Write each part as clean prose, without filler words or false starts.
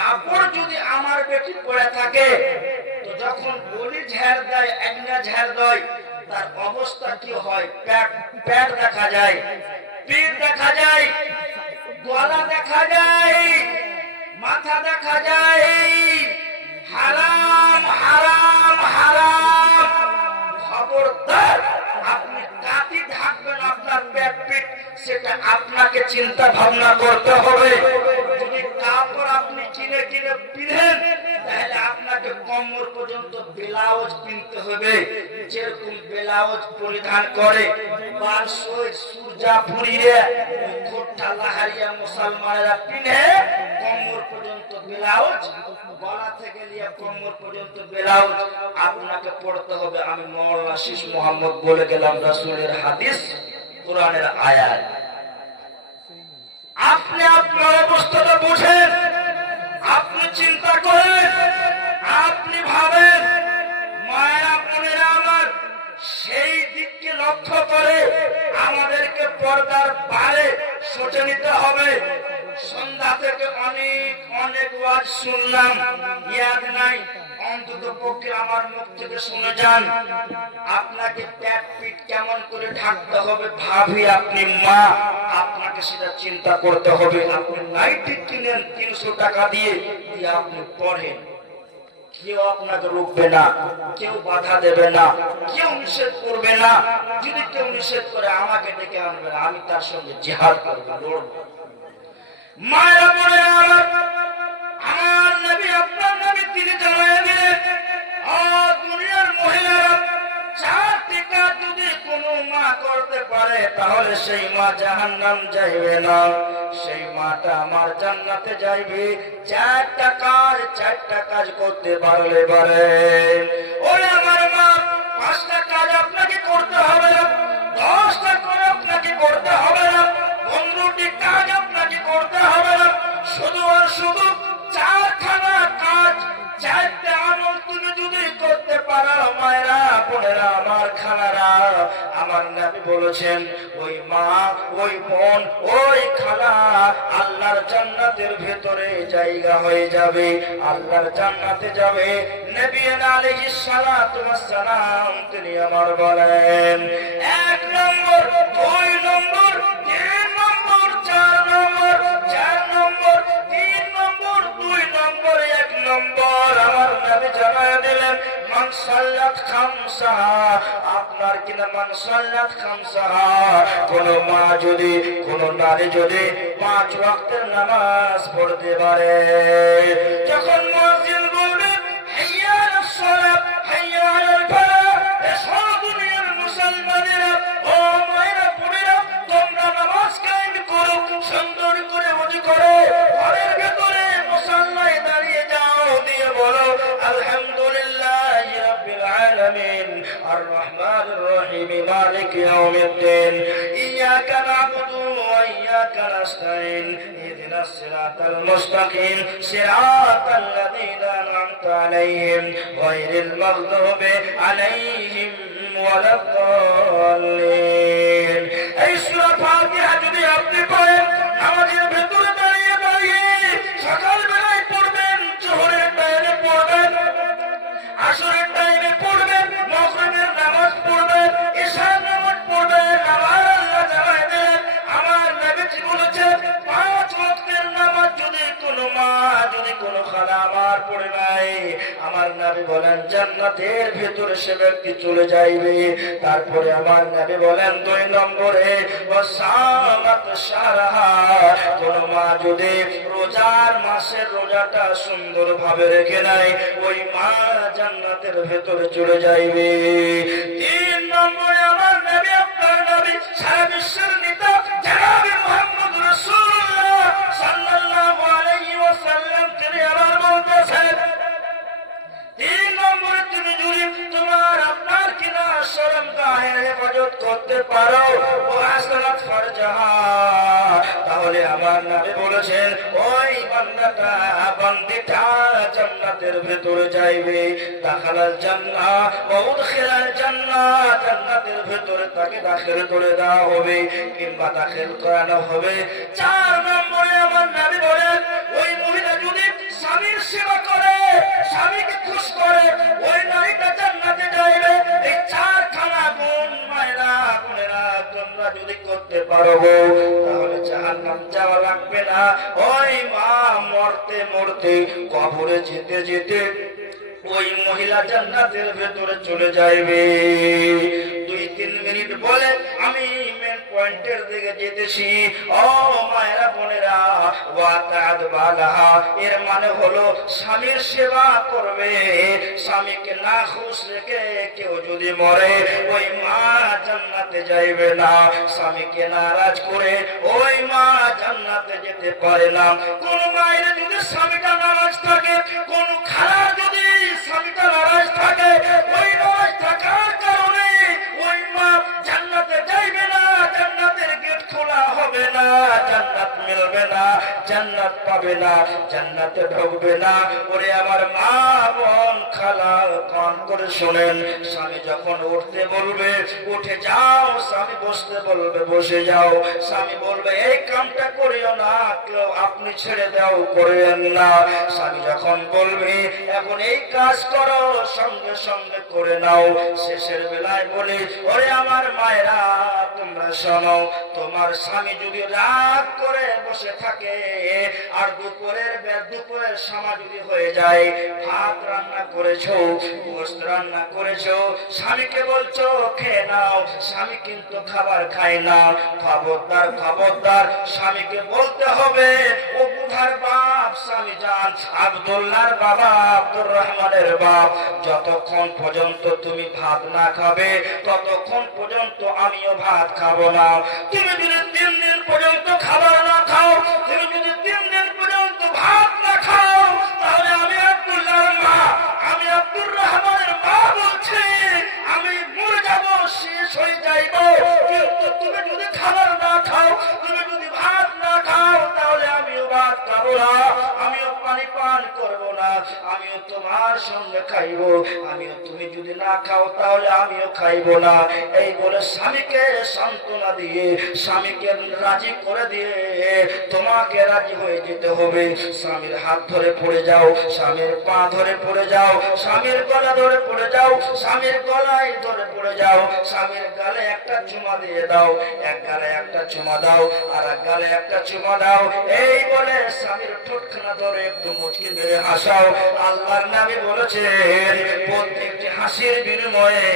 কাপড় যদি আমার বেটি পরে থাকে, তো যখন বলি ঝাড় দেয়, একনা ঝাড় দেয়, তার অবস্থা কি হয়? পেট দেখা যায়, পিঠ দেখা যায়, গলা দেখা যায়, মাথা দেখা যায়। হারাম হারাম হারাম। খবরদার, আপনি কাটি ঢাকবেন আপনার পেট পিঠ, সেটা আপনাকে চিন্তা ভাবনা করতে হবে। যদি কাপড় আপনি কিনে কিনে পিনেন, তাহলে আপনাকে কোমর পর্যন্ত ব্লাউজ কিনতে হবে। যেরকম ব্লাউজ পরিধান করে সূর্যাপুরীরা, খোট্টা লাহারিয়া মুসলমানেরা পিনে কোমর পর্যন্ত ব্লাউজ, গলা থেকে নিয়ে কোমর পর্যন্ত ব্লাউজ আপনাকে পড়তে হবে। আমি মাওলানা শীষ মোহাম্মদ বলে গেলাম, রাসূলের হাদিস, কোরআনের আয়াত। আপনি আপনার অবস্থাটা বুঝেন, আপনি চিন্তা করেন, আপনি ভাবেন। মায়া বোনেরা আমার, সেই দিককে লক্ষ্য করে আমাদেরকে পর্দার পারে সোচে নিতে হবে। সন্ধ্যা থেকে অনেক অনেক ওয়াজ শুনলাম, ইয়াদ নাই, অন্তত পক্ষে আমার মুখ থেকে শুনে যান। আপনাকে পেট পিঠ কেমন করে ঢাকতে হবে, ভাবি আপনি মা, আপনাকে সেটা চিন্তা করতে হবে। আপনি নাইটি কিনেন 300 টাকা দিয়ে, আপনি পড়েন, কেউ আপনাকে রুখবে না, কেউ বাধা দেবে না, কেউ নিষেধ করবে না। যদি কেউ নিষেধ করে আমাকে ডেকে আনবে না, আমি তার সঙ্গে জিহাদ করব, লড়ব। মায়েরা বলে আমার নবী, আপনার নবী, তিনি জানায় দিলেন, দুনিয়ার মহিলারা 4টি কাজ যদি কোনো মা করতে পারে, তাহলে সেই মা জাহান্নাম যাইবে না, সেই মাটা আমার জান্নাতে যাইবে। 4টা কাজ করতে পারলে পারে। ওরে আমার মা, 5টা কাজ আপনাকে করতে হবে না, 10টা কাজ আপনাকে করতে হবে না, 15টি কাজ আপনাকে করতে হবে না, শুধু আর শুধু 4খানা কাজ, 4টা আমল তুমি যদি করতে পারো, মায়েরা বোনেরা আমার খালারা, আমার নবী বলেছেন, ওই মা, ওই বোন, ওই খালা আল্লাহর জান্নাতের ভেতরে জায়গা হয়ে যাবে, আল্লাহর জান্নাতে যাবে। নবী আলাইহিস সালাতু ওয়াস সালাম তিনি আমার বলেন, 1 নম্বর, 2 নম্বর, 3 নম্বর, 4 নম্বর, 4 নম্বর, 3 নম্বর, 2 নম্বর, 1 নম্বর। আমার নবী জানায় দিলেন, মান সাল্লাত খামসাহা, আপনার কিনা মান সাল্লাত খামসাহা, কোন মা যদি, কোন নারী যদি 5 ওয়াক্তের নামাজ পড়তে পারে, যখন মুয়াজ্জিন বলবে হাইয়া আলাস সালাত, হাইয়া আলাল ফালাহ, এসো দুনিয়ার মুসলমানেরা, ও মায়েরা বোনেরা, তোমরা নামাজ কায়েম করো, সুন্দর করে ওযু করো, ঘরের ভেতরে মুসাল্লায় দাঁড়িয়ে যাও, দিয়ে বলো আলহামদুলিল্লাহি রাব্বিল আলামিন, আর রহমানির রহিম, মালিক ইয়াউমিদ্দিন, ইয়াকা না'বুদু ওয়া ইয়াকা নাস্তাইন, ইহদিনাস সিরাতাল মুস্তাকিম, সিরাতাল লাযীনা আন'আমতা আলাইহিম, গায়রিল মাগদুবি আলাইহিম ওয়ালাদ দাল্লিন। এই সূরা ফাতিহা যদি আপনি পড়েন, নামাজের ভেতরে দাঁড়িয়ে দাঁড়িয়ে, সকাল বেলায় পড়বেন, জোহরের টাইমে পড়বেন, আসরের টাইমে পড়বেন, মাগরিবের নামাজ পড়বেন, ইশার নামাজ পড়বেন। আমার আল্লাহ জানায় দেন, আমার নবীজি বলেছেন, 5 ওয়াক্তের নামাজ যদি কোনো মা, যদি কোনো খালা আমার পড়ে নাই, আমার নবী বলেন জান্নাতের ভেতরে সে ব্যক্তি চলে যাইবে। তারপরে আমার নবী বলেন 2 নম্বরে, ওয়াসামাত শাহরাহা, কোন মা যদি রোজার মাসের রোজাটা সুন্দরভাবে রেখে নাই, ওই মা জান্নাতের ভেতরে চলে যাইবে। 3 নম্বরে আমার নবী, আপনার নবী, সারা বিশ্বের নেতা জনাবে মুহাম্মদ রাসূলুল্লাহ সাল্লাল্লাহু আলাইহি ওয়াসাল্লাম তিনি আমার বলতেছেন, 3 নম্বরে তুমি যদি তোমার আপনার কিনা শরম গায়ের হেফাজত করতে পারো, ও আসলাত ফারজাহা, তাহলে আমার নবী বলেছেন ওই বান্দাটা, বান্দিটা জান্নাতের ভেতরে যাইবে। দাখালাল জান্নাহ ওয়া উদখিলাল জান্নাহ, জান্নাতের ভেতরে তাকে দাখিল করে দেওয়া হবে কিংবা দাখিল করানো হবে। 4 নম্বরে আমার নবী বলেন, ওই মহিলা যদি গো, তাহলে জাহান্নাম যাওয়া লাগবে না। ওই মা মরতে মরতে কবরে যেতে যেতে ওই মহিলা জান্নাতের ভেতরে চলে যাইবে। 2-3 মিনিট বলে আমি মেন পয়েন্টের দিকে যেতেছি। ও মায়েরা বোনেরা, ওয়াতাদ বালাহা এর মানে হলো স্বামীর সেবা করবে। স্বামীকে না খুশ রেখে কেউ যদি মরে ওই মা জান্নাতে যাইবে না। স্বামীকে নারাজ করে ওই মা জান্নাতে যেতে পারে না। কোন মায়ের যদি স্বামীটা নারাজ থাকে, কোন খারাপ যদি স্বামীটা নারাজ থাকে, ওই নারাজ থাকার কারণে ওই মা জান্নাতে যাইবে না। জান্নাতের গেট খোলা হবে না, জান্নাত মিলবে না, জান্নাত পাবে না, জান্নাতে ঢুকবে না। ওরে আমার মা বোন খালা কান করে শোনেন, স্বামী যখন উঠতে বলবে উঠে যাও, স্বামী বসতে বলবে বসে যাও, স্বামী বলবে এই কামটা করিও না, কেউ আপনি ছেড়ে দাও করেন না। স্বামী যখন বলবে এখন এই কাজ করো, সঙ্গে সঙ্গে করে নাও। শেষের বেলায় বলে ওরে আমার মায়েরা তোমরা শোনো, তোমার স্বামী যদি রাগ করে বসে থাকে আর দুপুরের সময় যদি হয়ে যায়, ভাত রান্না করেছো, গোশত রান্না করেছো, স্বামীকে বলছো খেয়ে নাও, স্বামী কিন্তু খাবার খায় না। খবরদার খবরদার, স্বামীকে বলতে হবে ও বুধার বাপ স্বামী জান, আব্দুল্লাহর বাবা, আব্দুর রহমানের বাপ, যতক্ষণ পর্যন্ত তুমি ভাত না খাবে ততক্ষণ পর্যন্ত আমিও ভাত খাবো না। তুমি যদি 3 দিন পর্যন্ত খাবার না খাও, তুমি যদি 3 দিন পর্যন্ত ভাত না খাও, তাহলে আমি আব্দুল্লাহর মা, আমি আব্দুর রহমানের মা বলছি, আমি মরে যাব, শেষ হয়ে যাইব। কিন্তু তুমি যদি খাবার না খাও, তুমি যদি ভাত না খাও, তাহলে আমিও ভাত খাবো না, আমিও পানি পান করবো না, আমিও তোমার সঙ্গে খাইব। আমিও তুমি যদি না খাও তাহলে আমিও খাইবো না। এই বলে স্বামীকে সান্ত্বনা দিয়ে, স্বামীকে রাজি করে দিয়ে তোমাকে রাজি হয়ে যেতে হবে। স্বামীর হাত ধরে পড়ে যাও, স্বামীর পা ধরে পড়ে যাও, স্বামীর গলা ধরে পড়ে যাও, স্বামীর গলায় ধরে পড়ে যাও, স্বামীর গালে একটা চুমা দিয়ে দাও, এক গালে একটা চুমা দাও, আর এক গালে একটা চুমা দাও। এই বলে স্বামীর ঠোঁটখানা ধরে একটু মুচকি মেরে হাসাও। আল্লাহর নবী বলেছেন প্রত্যেকটি হাসির বিনিময়ে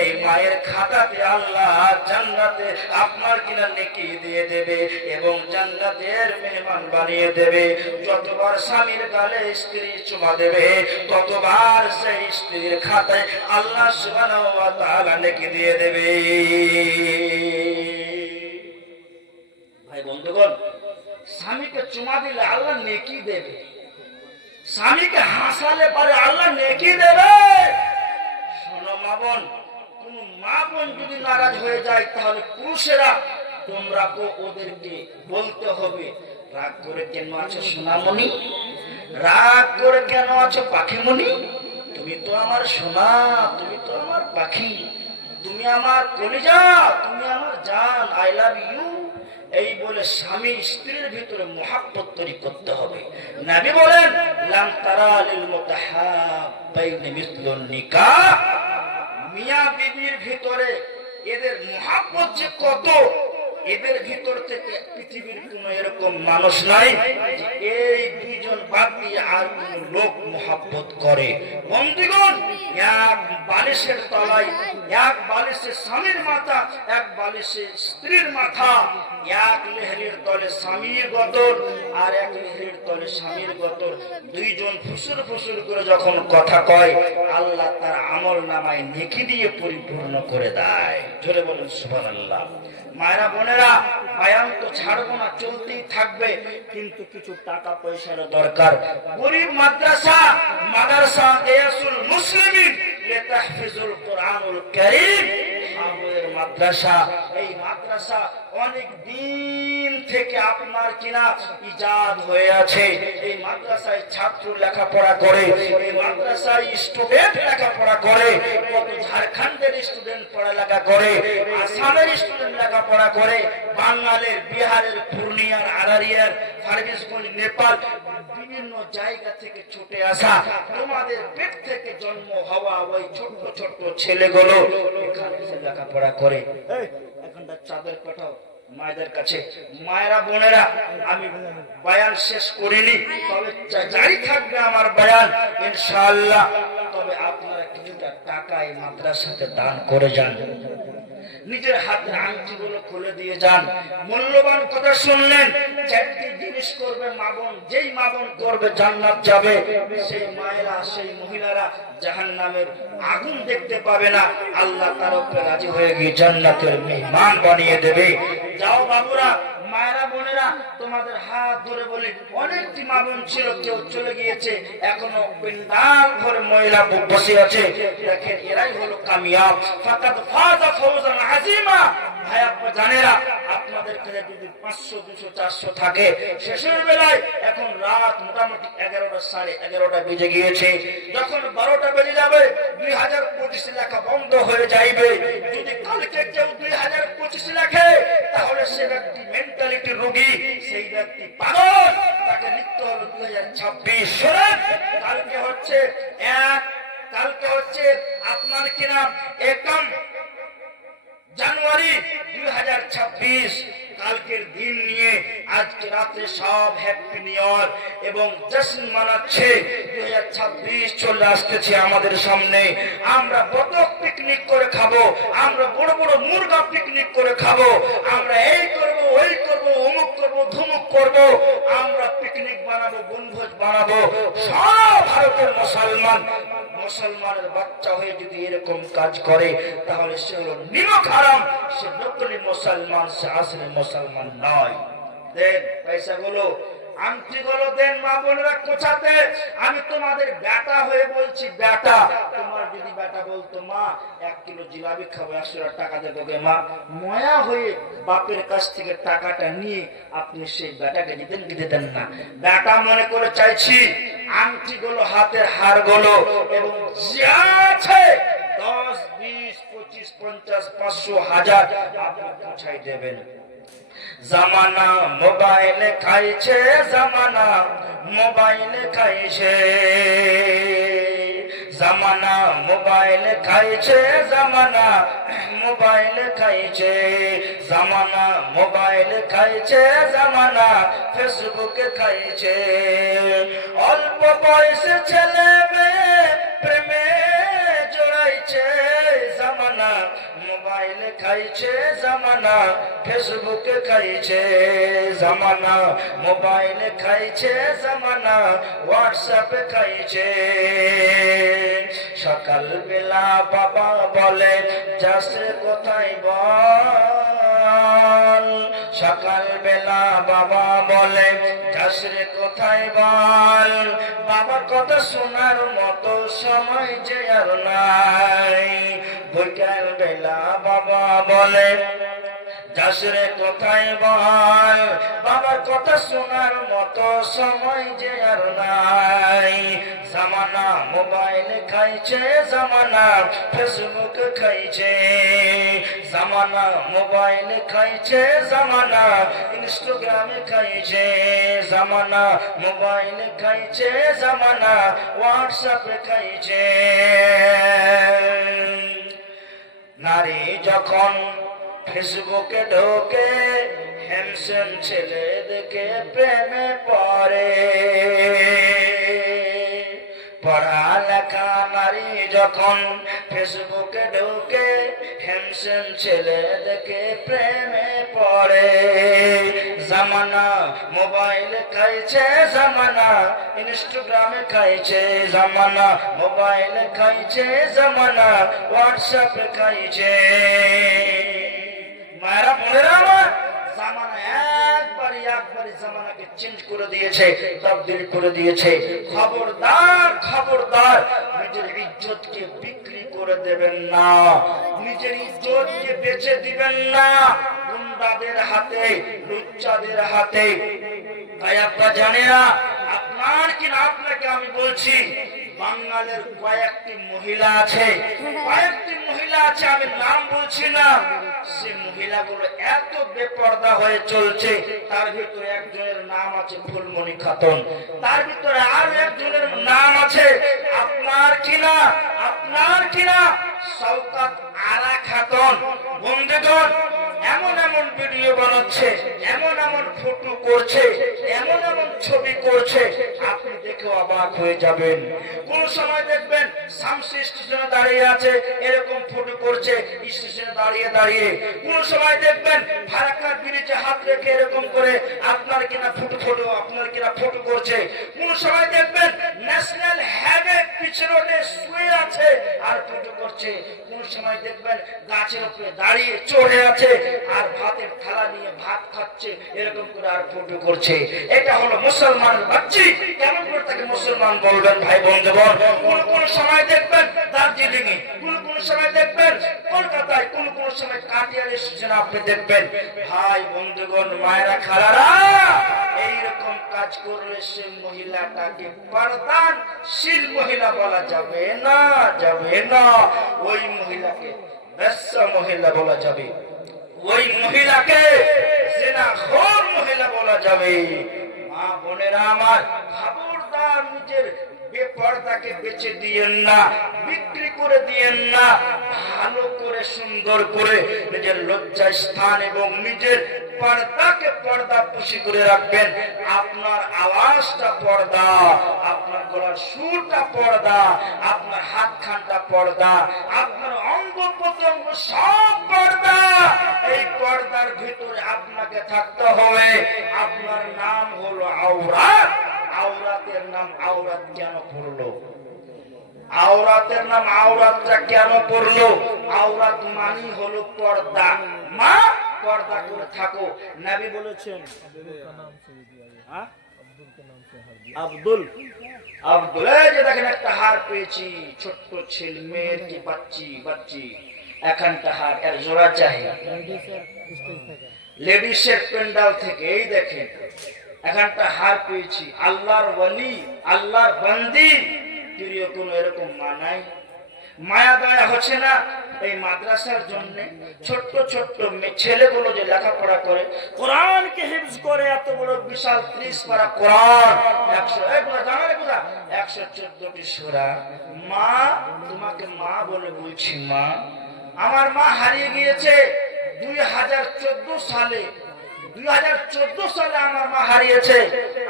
এই মায়ের খাতাতে আল্লাহ জান্নাতে আপনার কিনা নেকি দিয়ে দেবে এবং জান্নাতের মেহমান বানিয়ে দেবে। যতবার স্বামীর গালে স্ত্রী চুমা দেবে ততবার সেই স্ত্রীর খাতায় আল্লাহ সুবহানাহু ওয়া তাআলা নেকি দিয়ে দেবে। ভাই বন্ধুগণ, স্বামীকে চুমা দিলে আল্লাহ নেকি দেবে, স্বামীকে হাসালে পারে আল্লাহ নেকি দেবে। শোনো মা বোন, কোন মা বোন যদি নারাজ হয়ে যায় তাহলে পুরুষেরা তোমরা তো ওদেরকে বলতে হবে, রাগ করে কেন আছো সোনামণি, রাগ করে কেন আছো পাখিমণি, তুমি তো আমার সোনা, তুমি তো আমার পাখি, তুমি আমার কলিজা, তুমি আমার জান, আই লাভ ইউ। এই বলে স্বামী স্ত্রীর ভিতরে মহাব্বত তৈরি করতে হবে। নবী বলেন লাম তারা লিল মুতাহাব্বাইনি মিসলুন নিকাহ, মিয়া বিবির ভিতরে এদের মহাব্বত যে কত, এদের ভিতর থেকে পৃথিবীর কোন এরকম মানুষ নাই যে এই দুইজন বাদ দিয়ে আর কোন লোক মহাব্বত করে। বন্ধুগণ, এক বালিশের তলায়, এক বালিশে স্বামীর মাথা, এক বালিশে স্ত্রীর মাথা, এক লেহরির তলে স্বামীর গতর আর এক লেহরির তলে স্বামীর গতর, দুইজন ফুসুর ফুসুর করে যখন কথা কয় আল্লাহ তার আমল নামায় নেকি দিয়ে পরিপূর্ণ করে দেয়। জোরে বলুন সুবহানাল্লাহ। মায়েরা বোনেরা, বায়ান তো ছাড়বো না, চলতেই থাকবে, কিন্তু কিছু টাকা পয়সার দরকার। গরিব মাদ্রাসা মাদ্রাসা ইয়াসুল মুসলিমিন লিতাহফিজুল কুরআনুল কারীম, আমাদের মাদ্রাসা, এই মাদ্রাসা অনেক দিন থেকে আপনার কিনা ইজাদ হয়ে আছে। এই মাদ্রাসায় ছাত্র লেখাপড়া করে, এই মাদ্রাসায় স্টুডেন্ট লেখাপড়া করে, কত ঝাড়খণ্ডের স্টুডেন্ট পড়ালেখা করে, আসামের স্টুডেন্ট লেখাপড়া করে, বাঙালির, বিহারের, পূর্ণিয়ার, আরারিয়ার, ফারবিসগঞ্জ, নেপাল, বিভিন্ন জায়গা থেকে ছুটে আসা তোমাদের পেট থেকে জন্ম হওয়া ওই ছোট্ট ছোট্ট ছেলেগুলো এখানে এসে লেখাপড়া করে। এখানটা চাঁদের পাঠাও, মায়েদের কাছে। মায়েরা বোনেরা, আমি বয়ান শেষ করিনি, তবে জারি থাকবে আমার বয়ান ইনশাআল্লাহ। তবে আপনারা কিছুটা টাকা এই মাদ্রাসাতে দান করে যান, নিজের হাতের আংটিগুলো খুলে দিয়ে যান। মূল্যবান কথা শুনলেন, চারটি জিনিস করবে মা বোন, যেই মা বোন করবে জান্নাত যাবে, সেই মায়েরা সেই মহিলারা জাহান্নামের আগুন দেখতে পাবে না, আল্লাহ তার উপরে রাজি হয়ে গিয়ে জান্নাতের মেহমান বানিয়ে দেবে। যাও বাবুরা, মায়েরা বোনেরা, তোমাদের হাত ধরে বলি, অনেকটি মা বোন ছিল, কেউ চলে গিয়েছে, এখনো পিন্ডাল ভরে মহিলা বসে আছে। দেখেন, এরাই হলো কামিয়াব। ফাকাদ ফাযা ফাওজান আযীমা। ভাই আপা জানেরা, আপনাদের কাছে যদি 500 200 400 থাকে, শেষের বেলায় এখন রাত মোটামুটি 11টা 11:30 বেজে গিয়েছে। যখন 12টা বেজে যাবে, 2025 লেখা বন্ধ হয়ে যাইবে। যদি কালকে কেউ 2025 লেখে, তাহলে সে ব্যক্তি মেন্টালিটি রোগী, সেই ব্যক্তি পাগল, তাকে লিখতে হবে 2026। কালকে হচ্ছে আপনার কিনা 1 জানুয়ারি 2026। কালকের দিন নিয়ে আজকে রাতে সব হ্যাপি নিউ ইয়ার এবং জশ্ন মানাচ্ছে। 2026 চলে আসতেছে আমাদের সামনে। আমরা বতক পিকনিক করে খাবো, আমরা বড় বড় মুরগা পিকনিক করে খাবো, আমরা এই করব ওই করব, অমুক করব ধুমুক করব, আমরা পিকনিক বানাবো, বনভোজ বানাবো। সব ভারতের মুসলমানের বাচ্চা হয়ে যদি এরকম কাজ করে, তাহলে সে হলো নিমক হারাম, সে নকলি মুসলমান, সে আসলে মুসলমান নয়। দেন পয়সাগুলো, আংটিগুলো দেন মা বোনেরা কোচাতে। আমি তোমাদের বেটা হয়ে বলছি, বেটা। তোমার যদি বেটা বলতো, মা 1 কিলো জিলাপি খাবো, 100 টাকা দেবো গে মা, ময়া হয়ে বাপের কাছ থেকে টাকাটা নিয়ে আপনি সেই বেটাকে দিতেন কি দিতেন না? বেটা মনে করে চাইছি আংটিগুলো, হাতের হারগুলো এবং যা আছে 10 20 25 50 500 1000 আপনি পৌঁছাই দেবেন। জামানা মোবাইল খাইছে, জামানা মোবাইল খাইছে, জামানা মোবাইল খাইছে, জামানা মোবাইল খাইছে, জামানা মোবাইল খাইছে, জামানা ফেসবুক খাইছে। অল্প বয়সে ছেলে মেয়ে প্রেমে জড়াইছে, জামানা মোবাইল খাইছে, জামানা ফেসবুক খাইছে, জামানা মোবাইল খাইছে, জামানা হোয়াটসঅ্যাপ খাইছে। সকাল বেলা বাবা বলে, যাচ্ছে কোথায় বল, সকাল বেলা বাবা বলে, যাচ্ছে কোথায় বল, বাবার কথা শোনার মতো সময় যে আর নাই। বিকাল বেলা বাবা বলে, যাসরে কোথায় বল, বাবার কথা শোনার মতো সময় যে আর নাই। জামানা মোবাইল খাইছে, জামানা ফেসবুক খাইছে, জামানা মোবাইল খাইছে, জামানা ইনস্টাগ্রাম খাইছে, জামানা মোবাইল খাইছে, জামানা হোয়াটসঅ্যাপ খাইছে। নারী যখন ফেসবুকে ঢোকে, হ্যান্ডসাম ছেলে দেখে প্রেমে পড়ে। পড়ালেখা নারী যখন ফেসবুকে ঢোকে, হ্যান্ডসাম ছেলে দেখে প্রেমে পড়ে। জামানা মোবাইল খাইছে, জামানা ইনস্টাগ্রামে খাইছে, জামানা মোবাইল খাইছে, জামানা হোয়াটসঅ্যাপ খাইছে। মায়েরা বোনেরা আমার, জামানা একবারই জামানাকে চেঞ্জ করে দিয়েছে, তবদিল করে দিয়েছে। খবরদার খবরদার, নিজের ইজ্জতকে বিক্রি করে দেবেন না, নিজের ইজ্জতকে বেচে দিবেন না গুন্ডাদের হাতে, লুচ্চাদের হাতে। তাই আপনারা জানেনা, আপনার কিনা আপনাকে আমি বলছি, বাঙালির কয়েকটি মহিলা আছে, আমি নাম বলছি না, সে মহিলাগুলো এত বেপরদা হয়ে চলছে। তার ভিতরে একজনের নাম আছে ফুলমণি খাতুন, তার ভিতরে আর একজনের নাম আছে আপনার কিনা শওকত আরা খাতুন। বন্ধুগণ, এমন ভিডিও ভিডিও বানাচ্ছে, এমন এমন ফটো করছে, এমন এমন ছবি করছে, আপনি দেখে অবাক হয়ে যাবেন। কোন সময় দেখবেন শামসি স্টেশনে দাঁড়িয়ে আছে, এরকম ফটো করছে স্টেশনে দাঁড়িয়ে দাঁড়িয়ে। কোন সময় দেখবেন ফারাক্কা ব্রিজে হাত রেখে এরকম করে আপনার কিনা ফটো করছে। কোন সময় দেখবেন ন্যাশনাল হাইওয়ে পিছনে শুয়ে আছে আর ফটো করছে। কোন সময় দেখবেন গাছের উপরে দাঁড়িয়ে চড়ে আছে আর ভাতের থালা নিয়ে ভাত খাচ্ছে, এরকম করে আর ফটো করছে। এটা হলো মুসলমান বাচ্চি। কেমন করে তাকে মুসলমান বলবেন ভাই বন্ধুগণ? কোন সময় দেখবেন দার্জিলিং এ, কোন সময় দেখবেন কলকাতায়, কোন সময় কাটিয়ার স্টেশনে আপনি দেখবেন। ভাই বন্ধুগণ, মায়েরা খালারা, এইরকম কাজ করলে সে মহিলাটাকে পর্দাশীল মহিলা বলা যাবে না, যাবে না। ওই মহিলাকে বেশ্যা মহিলা বলা যাবে, ওই মহিলাকে জিনাখোর মহিলা বলা যাবে। মা বোনেরা আমার, খবরদার নিজের বেপর্দাকে বেচে দিয়েন না, বিক্রি করে দিয়েন না। ভালো করে সুন্দর করে নিজের লজ্জা স্থান এবং নিজের পর্দাকে পর্দা পুষি করে রাখবেন। আপনার আওয়াজটা পর্দা, আপনার গলার সুরটা পর্দা, আপনার হাত খানটা পর্দা, আপনার অঙ্গ প্রত্যঙ্গ সব পর্দা। এই পর্দার ভিতরে আপনাকে থাকতে হবে। আপনার নাম হলো আওরাত। আওরাতের নাম আওরাত কেন পড়লো? আওরাতের নাম আওরাতটা কেন পড়লো? আওরাত মানে হলো পর্দা। মা, পর্দা করে থাকো। নবী বলেছেন, আব্দুল আব্দুল, এই যে দেখেন একটা হার পেয়েছি, ছোট্ট ছেলে মেয়ের কি বাচ্চি এখানটা হার, এর জোড়া চাই লেডিসের পেন্ডাল থেকে। এই দেখেন এখানটা হার পেয়েছি। আল্লাহর ওয়ালি, আল্লাহর বান্দি, প্রিয় কোন এরকম মা নাই? মায়া দয়া হচ্ছে না এই মাদ্রাসার জন্য? ছোট্ট ছোট্ট ছেলেগুলো যে লেখাপড়া করে, কোরআনকে হিফজ করে, এত বড় বিশাল 30 পারা কোরআন, 114টি সূরা। মা, তোমাকে মা বলে বলছি মা। আমার মা হারিয়ে গিয়েছে 2014 সালে। 2014 সালে আমার মা হারিয়েছে।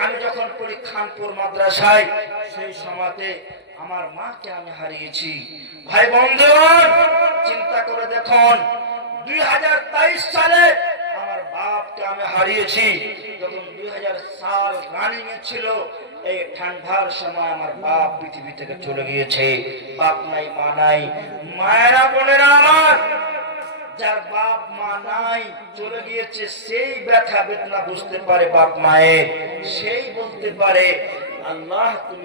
আমি যখন পড়ি খানপুর মাদ্রাসায়, সেই সময়তে আমার মাকে আমি হারিয়েছি। ভাই বন্ধুগণ, চিন্তা করে দেখুন, 2023 সালে আমার বাপকে আমি হারিয়েছি। যখন 2000 সাল রানিং এ ছিল, এই ঠান্ডার সময় আমার বাপ পৃথিবী থেকে চলে গিয়েছে। বাপ নাই, মা নাই। মায়েরা বোনেরা আমার, যার বাপ মা নাই, চলে গিয়েছে, সেই ব্যথা বেদনা বুঝতে পারে বাপ মায়ের, সেই বলতে পারে আল্লাহ তুমি